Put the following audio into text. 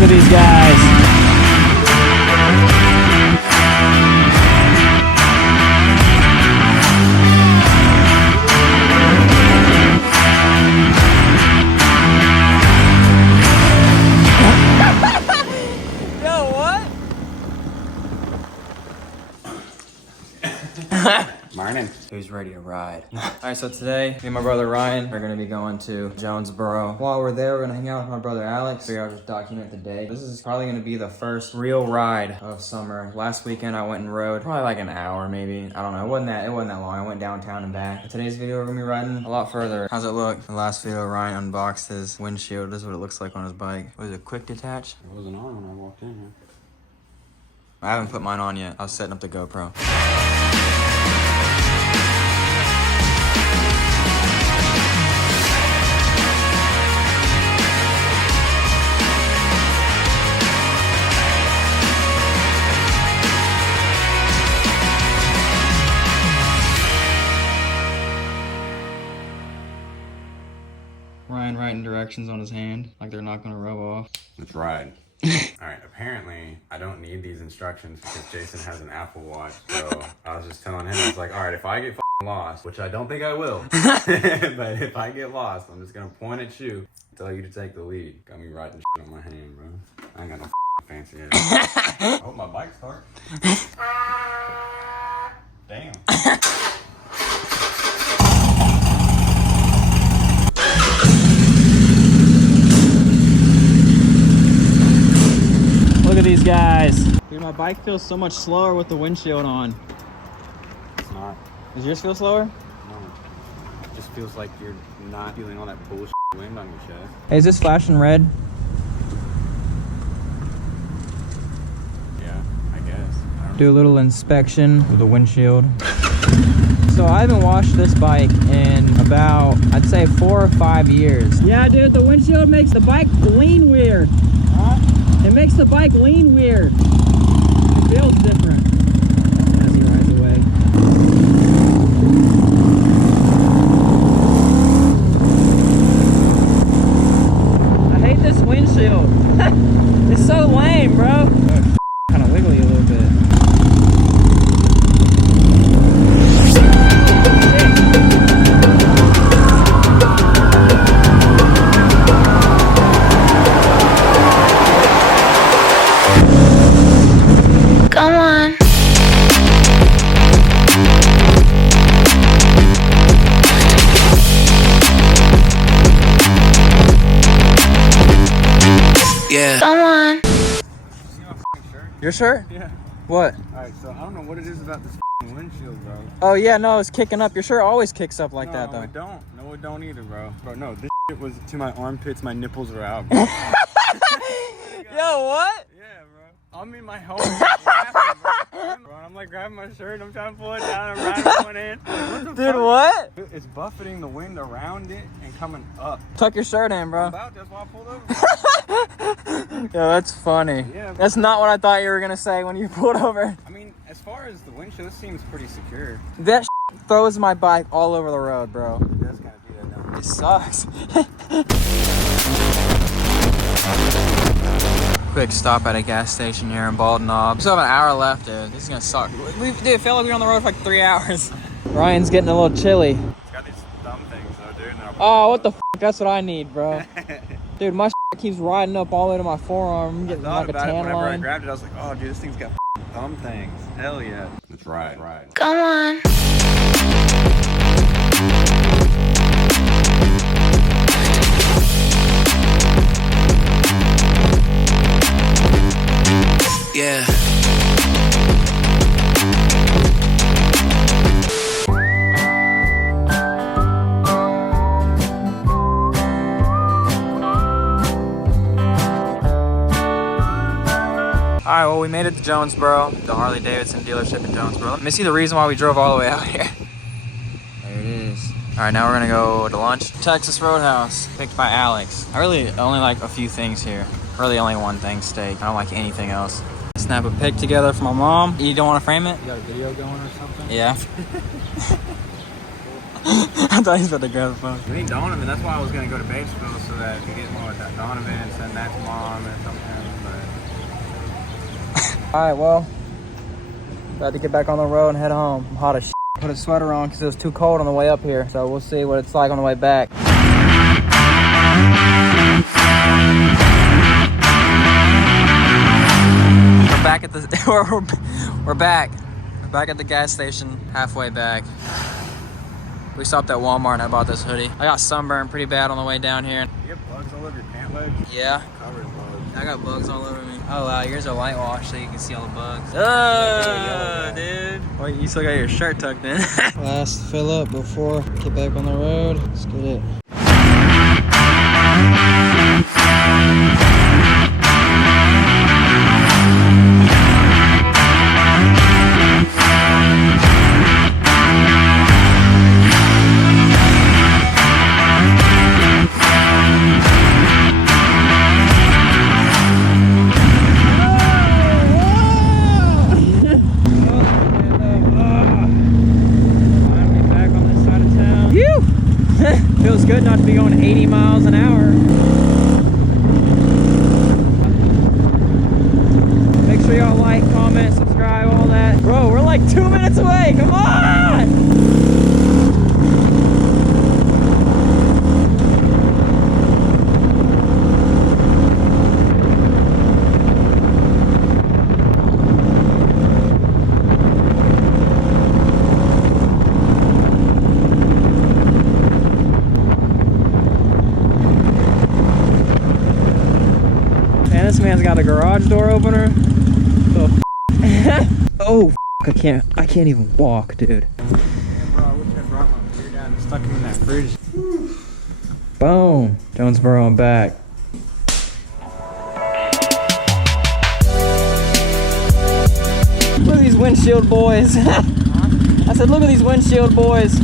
Look at these guys. Morning. Who's ready to ride? Alright, so today, me and my brother Ryan are gonna be going to Jonesboro. While we're there, we're gonna hang out with my brother Alex, figure out just document the day. This is probably gonna be the first real ride of summer. Last weekend I went and rode probably like an hour maybe. I don't know, it wasn't that long. I went downtown and back. In today's video we're gonna be riding a lot further. How's it look? The last video Ryan unboxed his windshield. This is what it looks like on his bike. Was it quick detach? It wasn't on when I walked in here. I haven't put mine on yet. I was setting up the GoPro. Ryan writing directions on his hand, like they're not gonna rub off. Let's ride. Alright, apparently I don't need these instructions because Jason has an Apple Watch. So I was just telling him, I was like, alright, if I get lost, which I don't think I will, but if I get lost, I'm just gonna point at you, tell you to take the lead. Got me riding shit on my hand, bro. I ain't got no fancy ass. I hope my bike starts. Damn. Look at these guys. Dude, my bike feels so much slower with the windshield on. It's not. Does yours feel slower? No. It just feels like you're not feeling all that bullshit wind on your chest. Hey, is this flashing red? Yeah, I guess. I don't know. Do a little inspection with the windshield. So I haven't washed this bike in about, I'd say 4 or 5 years. Yeah, dude, the windshield makes the bike lean weird. Huh? It makes the bike lean weird. It feels different as he rides away. I hate this windshield. It's so lame, bro. Kind of wiggly a little bit. Come on. Yeah. Come on. See my shirt? Your shirt? Yeah. What? Alright, so I don't know what it is about this windshield, bro. Oh yeah, no, it's kicking up. Your shirt always kicks up like that, No, though. it don't. No, it don't either, bro. Bro, no, this shit was to my armpits. My nipples are out, bro. Yo, what? Yeah, bro. I'm in my home laughing, bro. I'm like grabbing my shirt and I'm trying to pull it down and riding one hand. What the Dude, fuck? what? It's buffeting the wind around it and coming up. Tuck your shirt in, bro. That's why I pulled over. Yo, that's funny. Yeah, bro. That's not what I thought you were gonna say when you pulled over. I mean, as far as the windshield, this seems pretty secure. That throws my bike all over the road, bro. It does kind of do that, don't it? It sucks. Quick stop at a gas station here in Bald Knob. We still have an hour left, dude. This is gonna suck. Dude, it felt like we were on the road for like 3 hours. Ryan's getting a little chilly. It's got these thumb things, though, dude. Oh, what the f? That's what I need, bro. Dude, my keeps riding up all the way to my forearm. I'm getting like a tan whenever I line. grabbed it, I was like, oh, dude, this thing's got thumb things. Hell yeah. Let's ride. Come on. Yeah. Alright, well, we made it to Jonesboro, the Harley Davidson dealership in Jonesboro. Let me see the reason why we drove all the way out here. There it is. Alright, now we're gonna go to lunch. Texas Roadhouse, picked by Alex. I really only like a few things here. Really only one thing, steak. I don't like anything else. Snap a pic together for my mom. You don't want to frame it? You got a video going or something? Yeah. I thought he was about to grab the phone. We need Donovan. That's why I was going to go to Batesville so that I could get more with that Donovan, send that to mom or something. All right, well, about to get back on the road and head home. I'm hot as shit. Put a sweater on because it was too cold on the way up here. So we'll see what it's like on the way back. We're back at the we're back. We're back at the gas station, halfway back. We stopped at Walmart and I bought this hoodie. I got sunburned pretty bad on the way down here. You have bugs all over your pant legs? Yeah. Covered in bugs. I got bugs all over me. Oh wow, yours are white wash so you can see all the bugs. Oh, dude. Wait, you still got your shirt tucked in. Last fill up before get back on the road. Let's get it. Feels good not to be going 80 miles an hour. Make sure y'all like, comment, subscribe, all that. Bro, we're like 2 minutes away. Come on! This man's got a garage door opener. Oh, I can't even walk, dude. Bro, I wish I brought my beer down and stuck him in that fridge. Boom, Jonesboro, I'm back. Look at these windshield boys. I said, look at these windshield boys.